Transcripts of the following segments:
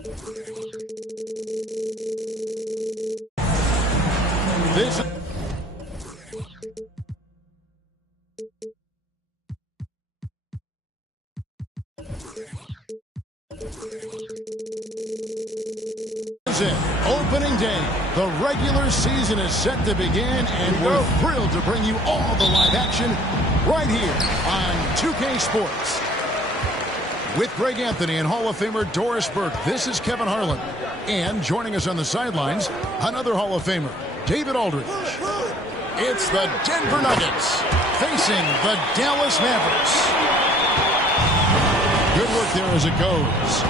This is it. Opening day. The regular season is set to begin, and we're thrilled to bring you all the live action right here on 2K Sports. With Greg Anthony and Hall of Famer Doris Burke, this is Kevin Harlan. And joining us on the sidelines, another Hall of Famer, David Aldridge. It's the Denver Nuggets facing the Dallas Mavericks. Good work there as it goes.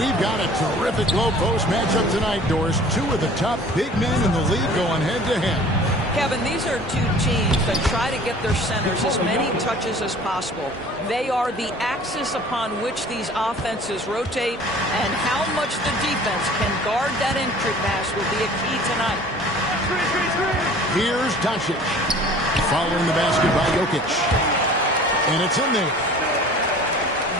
We've got a terrific low post matchup tonight, Doris. Two of the top big men in the league going head-to-head. Kevin, these are two teams that try to get their centers as many touches as possible. They are the axis upon which these offenses rotate, and how much the defense can guard that entry pass will be a key tonight. Here's Doncic. Following the basket by Jokic. And it's in there.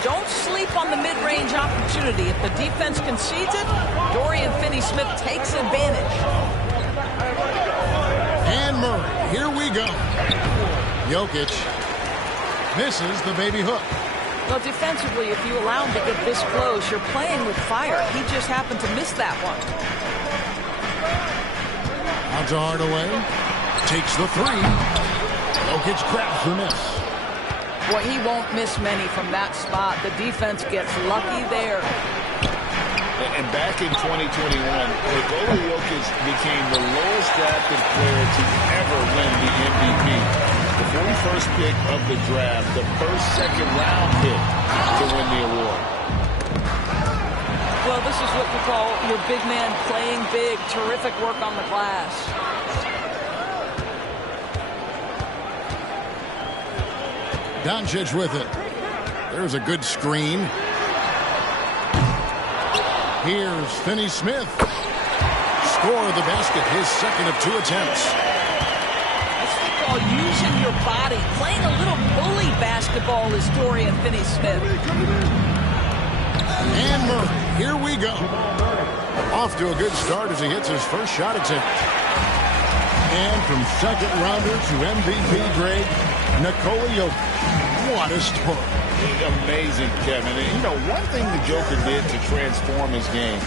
Don't sleep on the mid-range opportunity. If the defense concedes it, Dorian Finney-Smith takes advantage. And Murray, here we go. Jokic misses the baby hook. Well, defensively, if you allow him to get this close, you're playing with fire. He just happened to miss that one. Out to Hardaway. Takes the three. Jokic grabs the miss. Boy, he won't miss many from that spot. The defense gets lucky there. And back in 2021, Nikola Jokic became the lowest drafted player to ever win the MVP. The 41st pick of the draft, the first second-round pick to win the award. Well, this is what we call your big man playing big. Terrific work on the glass. Doncic with it. There's a good screen. Here's Finney-Smith. Score the basket, his second of two attempts. That's what we call using your body. Playing a little bully basketball is Dorian Finney-Smith. And Murray, here we go. Off to a good start as he hits his first shot attempt. And from second rounder to MVP grade, Nikola Jokic. What a story. Amazing, Kevin. And, you know, one thing the Joker did to transform his game,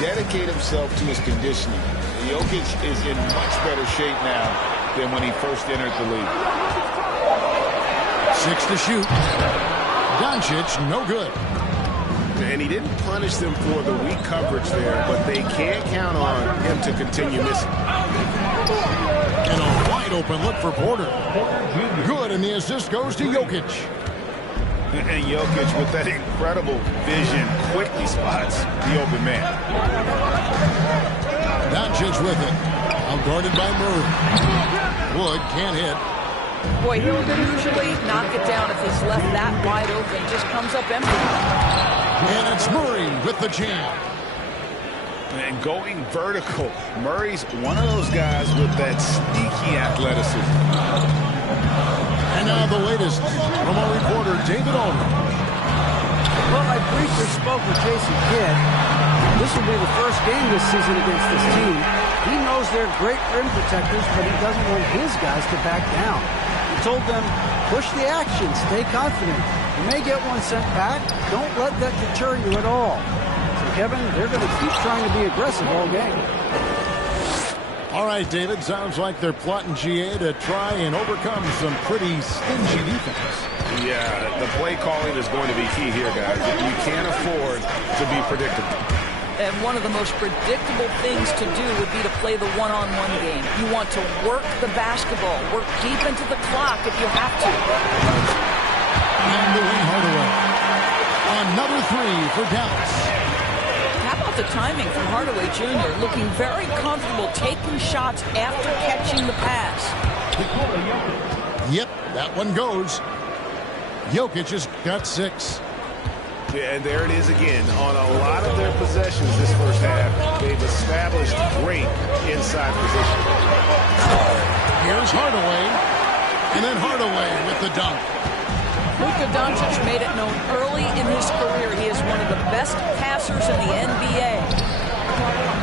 dedicate himself to his conditioning. Jokic is in much better shape now than when he first entered the league. 6 to shoot. Doncic, no good. And he didn't punish them for the weak coverage there, but they can't count on him to continue missing. And a wide open look for Porter. Good, and the assist goes to Jokic. And Jokic, with that incredible vision, quickly spots the open man. Doncic with it. Outguarded by Murray. Wood can't hit. Boy, he'll usually knock it down if he's left that wide open. Just comes up empty. And it's Murray with the jam. And going vertical. Murray's one of those guys with that sneaky athleticism. And now the latest from our reporter, David Aldridge. Well, I briefly spoke with Jason Kidd. This will be the first game this season against this team. He knows they're great rim protectors, but he doesn't want his guys to back down. He told them, push the action, stay confident. You may get one sent back. Don't let that deter you at all. So, Kevin, they're going to keep trying to be aggressive all game. All right, David, sounds like they're plotting GA to try and overcome some pretty stingy defense. Yeah, the play calling is going to be key here, guys. You can't afford to be predictable. And one of the most predictable things to do would be to play the one-on-one game. You want to work the basketball, work deep into the clock if you have to. And the win Hardaway. Another three for Dallas. How about the timing from Hardaway Jr. looking very comfortable taking shots after catching the pass. Yep, that one goes. Jokic has got 6. And there it is again. On a lot of their possessions this first half, they've established great inside position. Here's Hardaway. And then Hardaway with the dunk. Luka Doncic made it known early in his career he is one of the best passers in the NBA.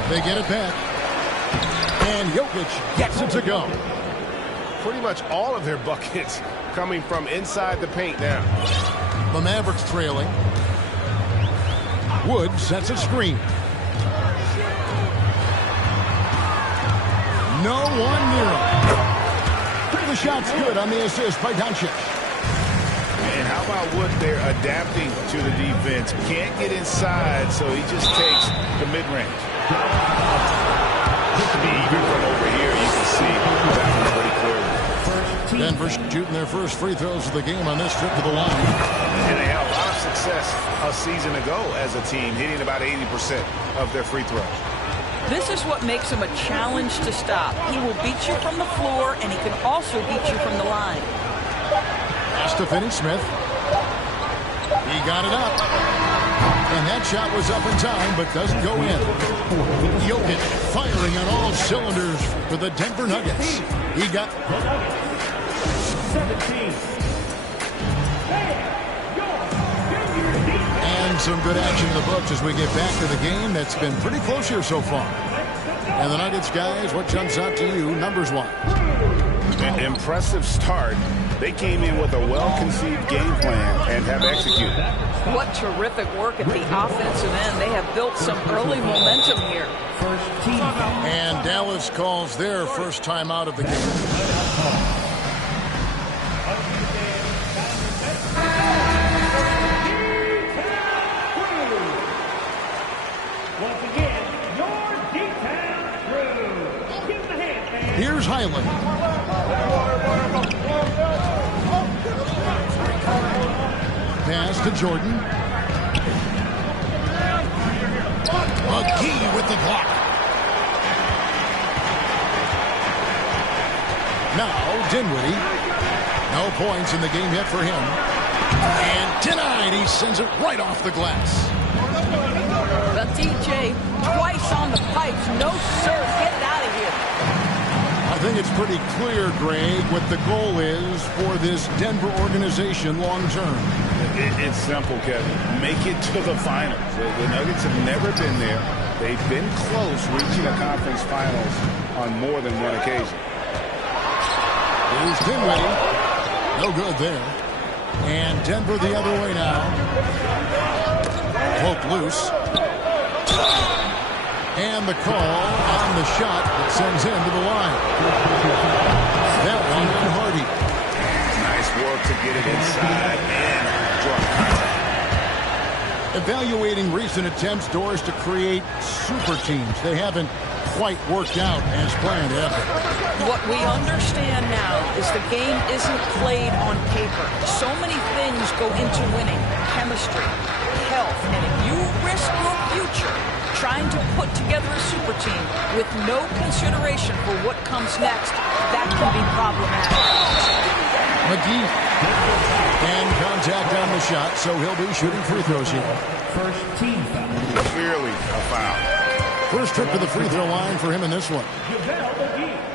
They get it back. And Jokic gets it to go. Pretty much all of their buckets coming from inside the paint now. The Mavericks trailing. Wood sets a screen. No one near him. The shot's good on the assist by Doncic. And how about Wood there adapting to the defense? Can't get inside, so he just takes the mid-range. Even from over here, you can see that one pretty clearly. Denver shooting their first free throws of the game on this trip to the line. And they had a lot of success a season ago as a team, hitting about 80% of their free throws. This is what makes him a challenge to stop. He will beat you from the floor, and he can also beat you from the line. Pass to Finney-Smith. He got it up. And that shot was up in time, but doesn't go in. Jokic firing on all cylinders for the Denver Nuggets. He got 17. And some good action in the books as we get back to the game that's been pretty close here so far. And the Nuggets, guys, what jumps out to you numbers-wise? An impressive start. They came in with a well-conceived game plan and have executed. What terrific work at the offensive end. They have built some early momentum here. And Dallas calls their first time out of the game. Here's Highland. Pass to Jordan. McGee with the block. Now Dinwiddie. No points in the game yet for him. And denied. He sends it right off the glass. The DJ twice on the pipes. No, sir. Get it out of here. I think it's pretty clear, Greg, what the goal is for this Denver organization long term. It's simple, Kevin. Make it to the finals. The Nuggets have never been there. They've been close reaching a conference finals on more than one occasion. Here's Dinwiddie. No good there. And Denver the other way now. Poke loose. And the call on the shot that sends him to the line. That one on Hardy. Nice work to get it inside and draw contact. Evaluating recent attempts, Doris, to create super teams. They haven't quite worked out as planned, have they? What we understand now is the game isn't played on paper. So many things go into winning. Chemistry, health, and if you risk your future trying to put together a super team with no consideration for what comes next, that can be problematic. McGee. And contact on the shot, so he'll be shooting free throws here. First team foul. Clearly a foul. First trip to the free throw line for him in this one.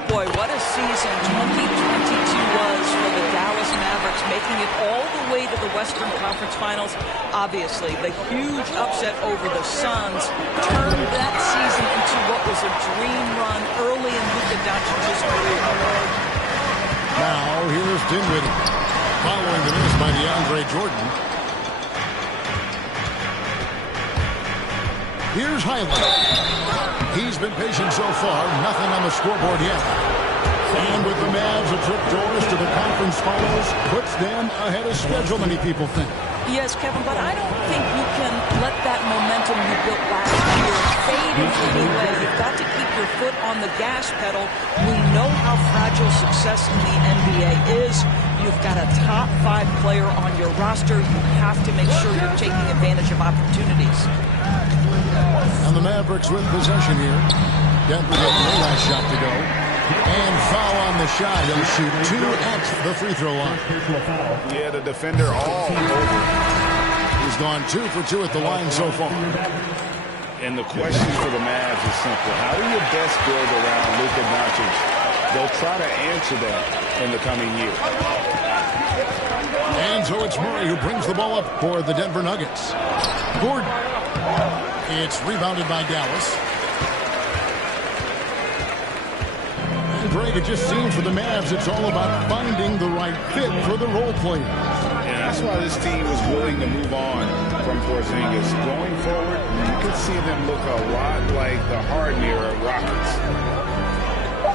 Boy, what a season 2022 was for the Dallas Mavericks, making it all the way to the Western Conference Finals. Obviously, the huge upset over the Suns turned that season into what was a dream run early in Luka Doncic's career. Now, here's Dinwiddie, following the miss by DeAndre Jordan. Here's Highland. He's been patient so far, nothing on the scoreboard yet. And with the Mavs a trip doors to the conference finals, puts them ahead of schedule, many people think. Yes, Kevin, but I don't think you can let that momentum you built last year fade in any way. You've got to keep your foot on the gas pedal. We know how fragile success in the NBA is. You've got a top 5 player on your roster. You have to make sure you're taking advantage of opportunities. And the Mavericks with possession here. Denver getting the last shot to go. And foul on the shot. He'll shoot 2 at the free throw line. Yeah, the defender all over. He's gone 2 for 2 at the line so far. And the question for the Mavs is simple. How do you best build around Luka Doncic? They'll try to answer that in the coming year. And so it's Murray who brings the ball up for the Denver Nuggets. Gordon. It's rebounded by Dallas. And Greg, it just seems for the Mavs it's all about finding the right fit for the role players. And that's why this team was willing to move on from Porzingis. Going forward, you can see them look a lot like the Harden era Rockets.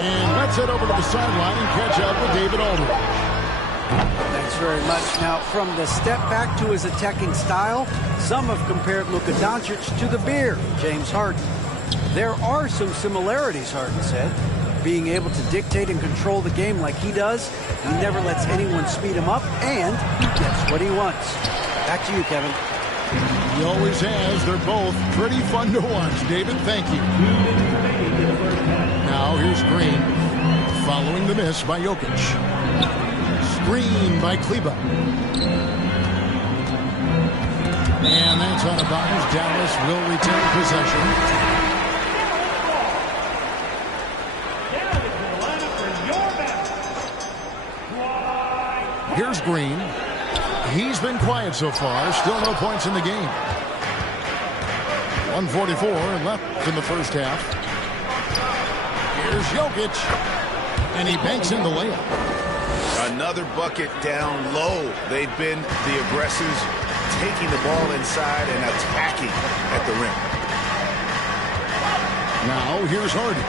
And let's head over to the sideline and catch up with David Aldridge. Thanks very much. Now, from the step back to his attacking style, some have compared Luka Doncic to the bear, James Harden. There are some similarities, Harden said. Being able to dictate and control the game like he does, he never lets anyone speed him up, and he gets what he wants. Back to you, Kevin. He always has. They're both pretty fun to watch. David, thank you. Now here's Green, following the miss by Jokic. Screen by Kleba. And that's out of bounds. Dallas will retain possession. Here's Green. He's been quiet so far. Still no points in the game. 1:44 left in the first half. Here's Jokic. And he banks in the layup. Another bucket down low. They've been the aggressors, taking the ball inside and attacking at the rim. Now here's Harden.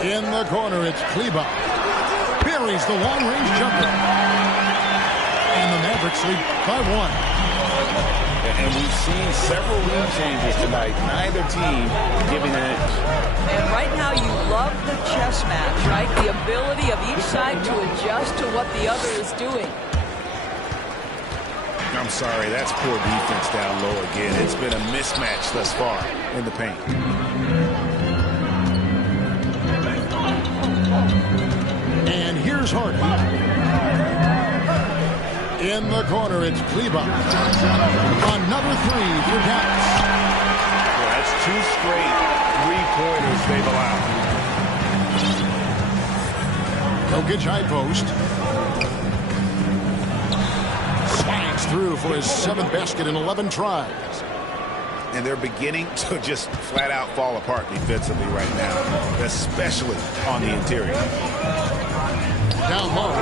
In the corner, it's Kleba. Buries the long-range jumper. And the Mavericks lead by 1. And we've seen several rule changes tonight. Neither team giving an inch. And right now you love the chess match, right? The ability of each side to adjust to what the other is doing. I'm sorry, that's poor defense down low again. It's been a mismatch thus far in the paint. And here's Harden. In the corner, it's Kleba. Another three for Dallas. Well, that's 2 straight three-pointers they've allowed. Jokic high post. Slides through for his 7th basket in 11 tries. And they're beginning to just flat out fall apart defensively right now, especially on the interior. Down low.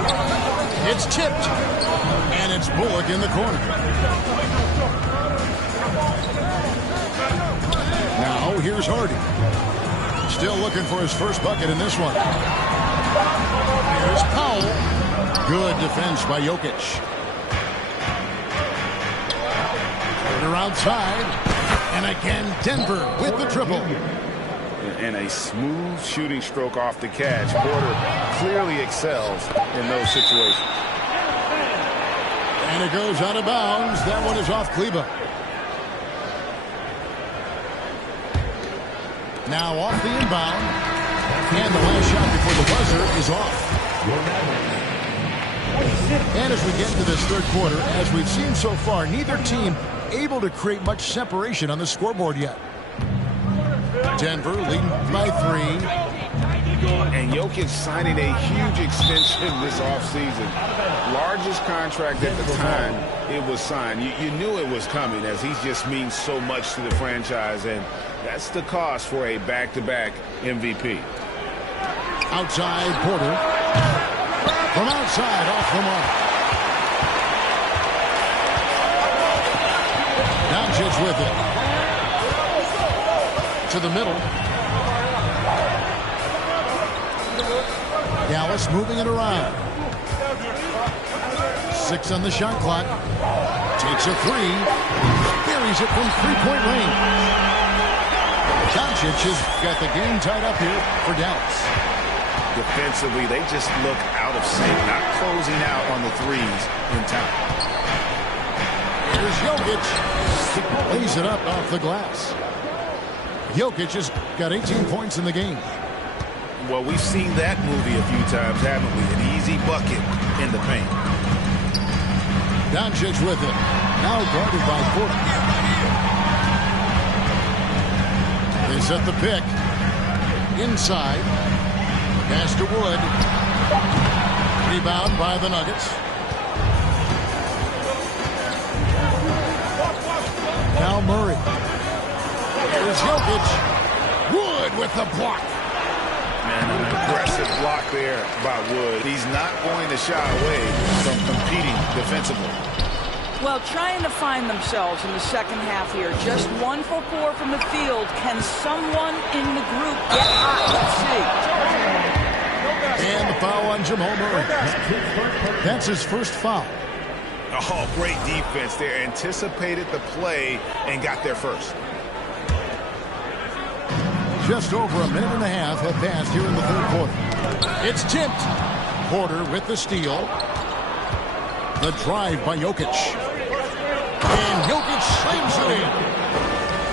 It's tipped. And it's Bullock in the corner. Now here's Harden. Still looking for his first bucket in this one. Here's Powell. Good defense by Jokic. Turner outside. And again, Denver with the triple. And a smooth shooting stroke off the catch. Porter clearly excels in those situations. And it goes out of bounds. That one is off Kleba. Now off the inbound. And the last shot before the buzzer is off. And as we get into this third quarter, as we've seen so far, neither team able to create much separation on the scoreboard yet. Denver leading by 3. And Jokic signing a huge extension this offseason. Largest contract at the time it was signed. You knew it was coming, as he just means so much to the franchise, and that's the cost for a back-to-back MVP. Outside, Porter. From outside, off the mark. Doncic with it. To the middle. Dallas moving it around. 6 on the shot clock. Takes a 3. Buries it from 3-point range. Doncic has got the game tied up here for Dallas. Defensively, they just look out of sync, not closing out on the threes in time. Here's Jokic. Lays it up off the glass. Jokic has got 18 points in the game. Well, we've seen that movie a few times, haven't we? An easy bucket in the paint. Doncic with it. Now guarded by Porter. They set the pick. inside. Pass to Wood. Rebound by the Nuggets. Now Murray. Here's Jokic. Wood with the block. Man, an aggressive block there by Wood. He's not going to shy away from competing defensively. Well, trying to find themselves in the second half here. Just 1 for 4 from the field. Can someone in the group get hot? Let's see. And the foul on Jamal Murray. That's his first foul. Oh, great defense there. Anticipated the play and got there first. Just over a minute and a half have passed here in the third quarter. It's tipped. Porter with the steal. The drive by Jokic. And Jokic slams it in.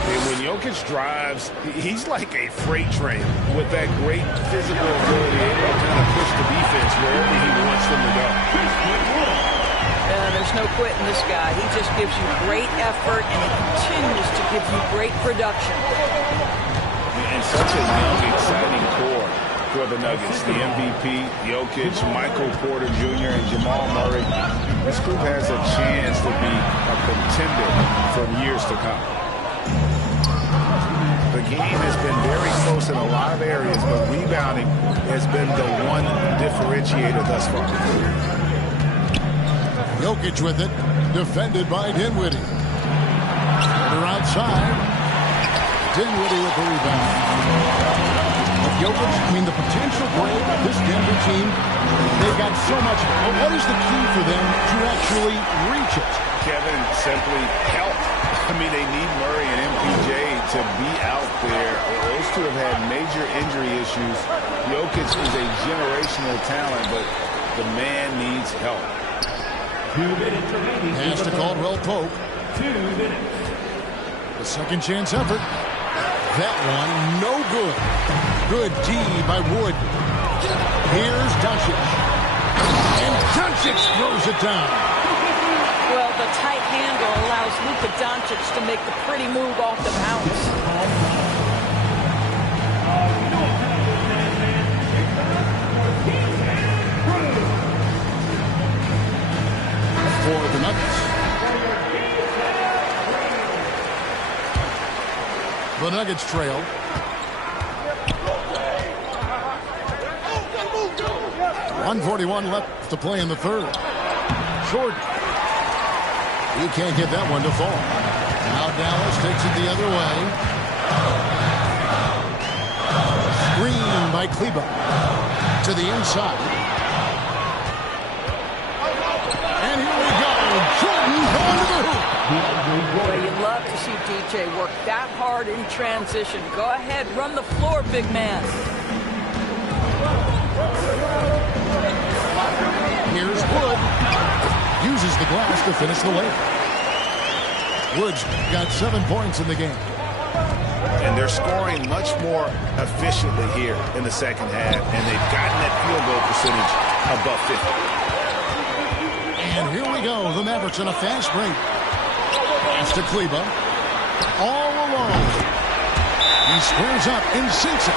And when Jokic drives, he's like a freight train with that great physical ability, able to kind of push the defense wherever he wants them to go. There's no quitting this guy. He just gives you great effort, and he continues to give you great production. And such a young, exciting core for the Nuggets. The MVP, Jokic, Michael Porter Jr., and Jamal Murray. This group has a chance to be a contender for years to come. The game has been very close in a lot of areas, but rebounding has been the one differentiator thus far. Jokic with it, defended by Dinwiddie. Porter outside. Dinwiddie with the rebound. Jokic, I mean, the potential grade of this Denver team, they've got so much. What is the key for them to actually reach it? Kevin, simply help. I mean, they need Murray and MPJ to be out there. Those two have had major injury issues. Jokic is a generational talent, but the man needs help. 2 minutes remaining. Pass to Caldwell Pope. 2 minutes. The second chance effort. That one, no good. Good D by Wood. Here's Doncic. And Doncic throws it down. Well, the tight handle allows Luka Doncic to make the pretty move off the bounce. For the Nuggets. The Nuggets trail. .141 left to play in the third. Jordan. He can't get that one to fall. Now Dallas takes it the other way. Screen by Kleba. To the inside. And here we go. Jordan going to the hoop. Boy, you love to see DJ work that hard in transition. Go ahead, run the floor, big man. Here's Wood. Uses the glass to finish the layup. Wood's got 7 points in the game. And they're scoring much more efficiently here in the second half, and they've gotten that field goal percentage above 50. And here we go. The Mavericks on a fast break. Pass to Kleba. All alone. He squares up and sinks it.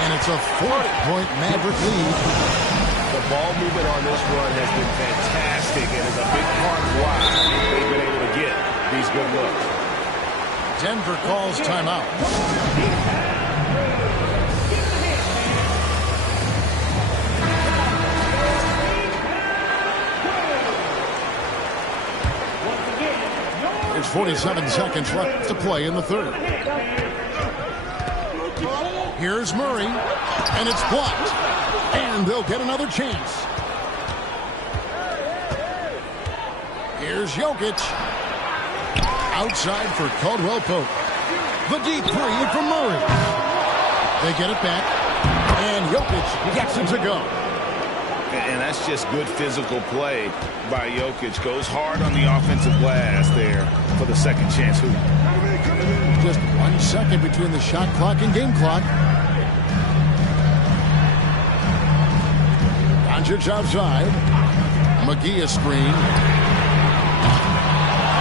And it's a 4-point Maverick lead. The ball movement on this run has been fantastic and is a big part of why they've been able to get these good looks. Denver calls timeout. There's 47 seconds left to play in the third. Here's Murray, and it's blocked. And they'll get another chance. Here's Jokic. Outside for Caldwell Pope. The deep three from Murray. They get it back. And Jokic gets it to go. And that's just good physical play by Jokic. Goes hard on the offensive glass there for the second chance hoop. Just 1 second between the shot clock and game clock. Doncic outside. McGee a screen.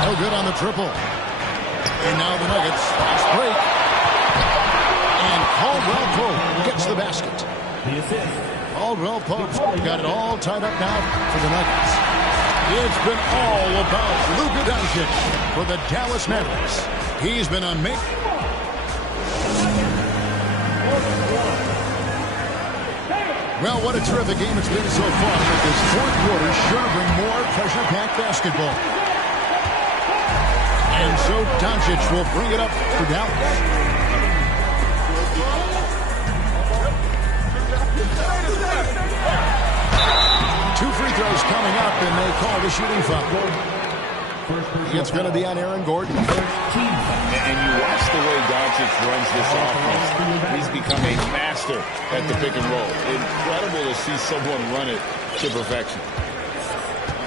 No good on the triple. And now the Nuggets fast break. And Caldwell Pope gets the basket. The assist. Caldwell Pope's got it all tied up now for the Nuggets. It's been all about Luka Doncic for the Dallas Mavericks. He's been amazing. Well, what a terrific game it's been so far. This fourth quarter sure to bring more pressure-packed basketball. And so Doncic will bring it up for Dallas. 2 free throws coming up, and they call the shooting foul. It's going to be on Aaron Gordon. And you watch the way Doncic runs this offense. He's become a master at the pick and roll. Incredible to see someone run it to perfection.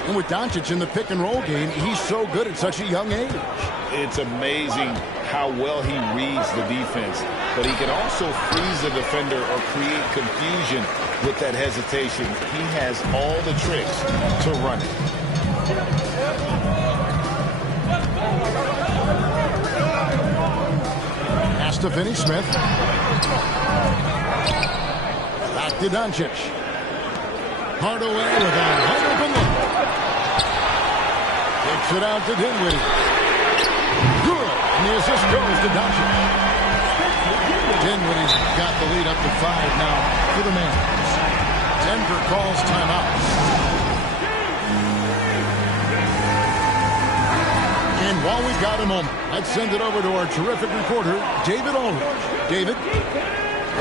And with Doncic in the pick and roll game, he's so good at such a young age. It's amazing how well he reads the defense, but he can also freeze the defender or create confusion with that hesitation. He has all the tricks to run it. Pass to Finney-Smith. Back to Doncic. Hardaway with a wide open look. Kicks it out to Dinwiddie. Good. And the assist goes to Doncic. Dinwiddie's got the lead up to 5 now for the Mavs. Denver calls timeout. And while we've got a moment, let's send it over to our terrific reporter, David Ulrich. David?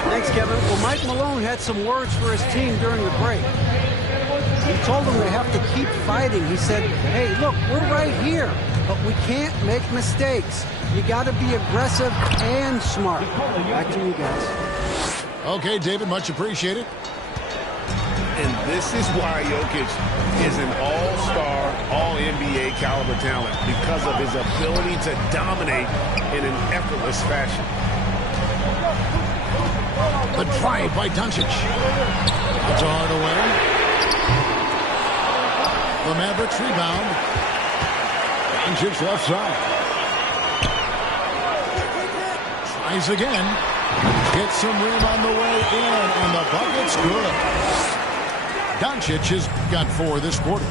Thanks, Kevin. Well, Mike Malone had some words for his team during the break. He told them they have to keep fighting. He said, hey, look, we're right here, but we can't make mistakes. You got to be aggressive and smart. Back to you guys. Okay, David, much appreciated. And this is why Jokic is an all-star, all-NBA caliber talent, because of his ability to dominate in an effortless fashion. The drive by Doncic. It's Hardaway. The Mavericks rebound. Doncic left side. Tries again. Gets some room on the way in, and the bucket's good. Doncic has got 4 this quarter.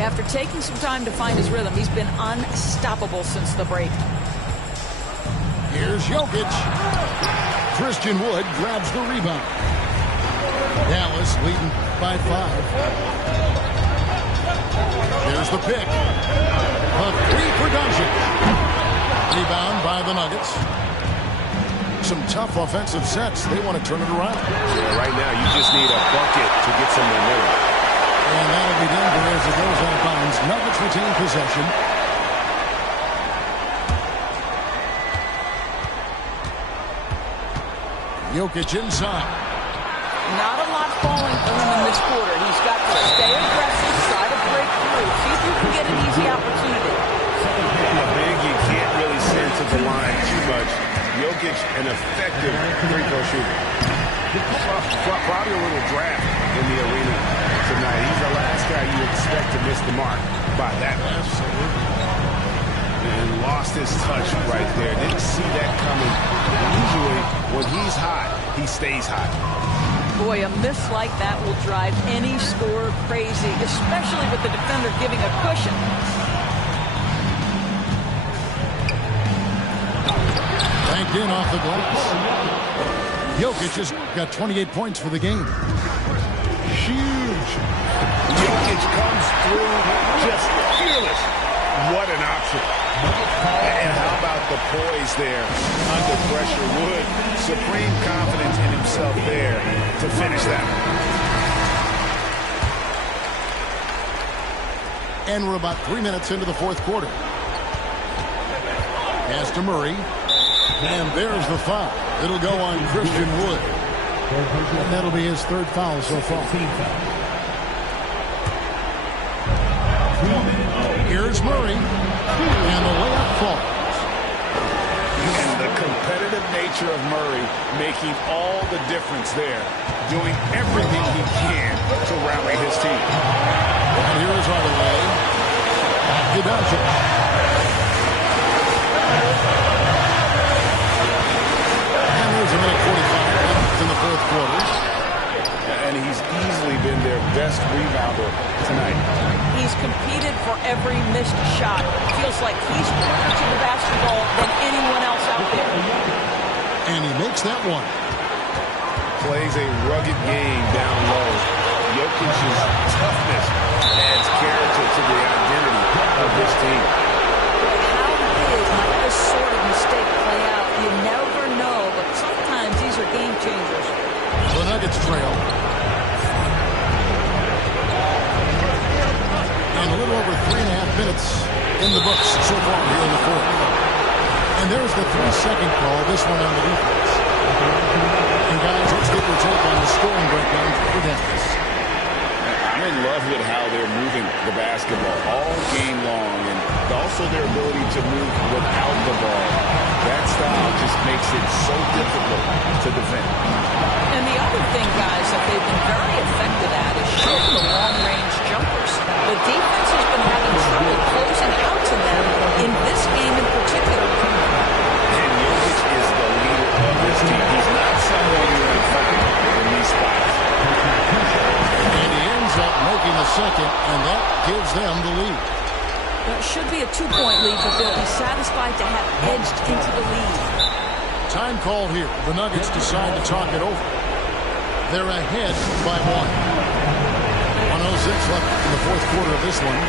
After taking some time to find his rhythm, he's been unstoppable since the break. Here's Jokic. Christian Wood grabs the rebound. Dallas leading by 5. Here's the pick. A 3 for Doncic. Rebound by the Nuggets. Some tough offensive sets. They want to turn it around. Yeah, right now, you just need a bucket to get some momentum. And that'll be Denver as it goes out of bounds. Nuggets retain possession. Jokic inside. Not a lot falling for him in this quarter. He's got to stay aggressive, try to break through, see if you can get an easy opportunity. A big you can't really send to the line too much. Jokic, an effective three-throw shooter. Probably a little draft in the arena tonight. He's the last guy you expect to miss the mark by that much. And lost his touch right there. Didn't see that coming. Usually, when he's hot, he stays hot. Boy, a miss like that will drive any scorer crazy, especially with the defender giving a cushion. Banked in off the glass. Jokic has got 28 points for the game. Huge. Jokic comes through just fearless. What an option. And how about the poise there under pressure? Wood, supreme confidence in himself there to finish that. And we're about 3 minutes into the fourth quarter. Pass to Murray. And there's the foul. It'll go on Christian Wood. And that'll be his 3rd foul so far. Here's Murray. And the layup falls. And the competitive nature of Murray making all the difference there. Doing everything he can to rally his team. And here's Hardaway. Back to Doncic. And there's an been their best rebounder tonight. He's competed for every missed shot. Feels like he's closer to the basketball than anyone else out there. And he makes that one. Plays a rugged game down low. Jokic's toughness adds character to the identity of this team. How big might this sort of mistake play out? You never know, but sometimes these are game changers. The Nuggets trail. And a little over 3.5 minutes in the books so far here in the fourth. And there's the 3-second call, this one on the defense. And guys, let's get your take on the scoring breakdown for Dennis. I'm in love with how they're moving the basketball all game long, and also their ability to move without the ball. That style just makes it so difficult to defend. And the other thing, guys, that they've been very effective at is shooting the long-range jumpers. The defense has been having trouble closing out to them in this game in particular. And Jokic is the leader of this team. He's not someone you're effective in these spots. And he ends up making the second, and that gives them the lead. It should be a 2-point lead, but they'll be satisfied to have edged into the lead. Time called here. The Nuggets decide to talk it over. They're ahead by 1. 1:06 left in the fourth quarter of this one.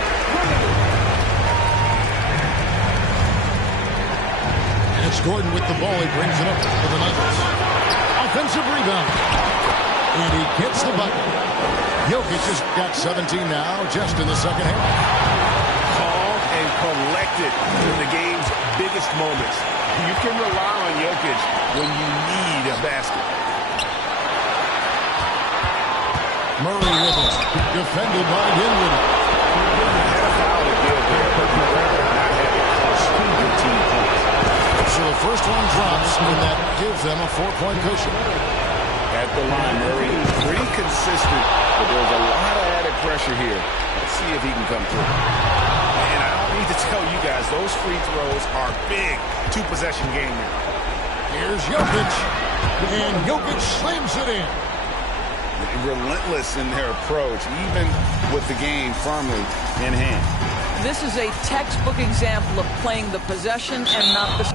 And it's Gordon with the ball. He brings it up for the Nuggets. Offensive rebound. And he gets the bucket. Jokic has got 17 now, just in the second half. Calm and collected in the game's biggest moments. You can rely on Jokic when you need a basket. Murray with it. Defended by Dinwiddie. Had a foul to give there, but you'd rather not have it cost your team points. So the first one drops, and that gives them a 4-point cushion. At the line, Murray, pretty consistent, but there's a lot of added pressure here. Let's see if he can come through. And I don't need to tell you guys, those free throws are big two-possession game now. Here's Jokic, and Jokic slams it in. Relentless in their approach, even with the game firmly in hand. This is a textbook example of playing the possession and not the...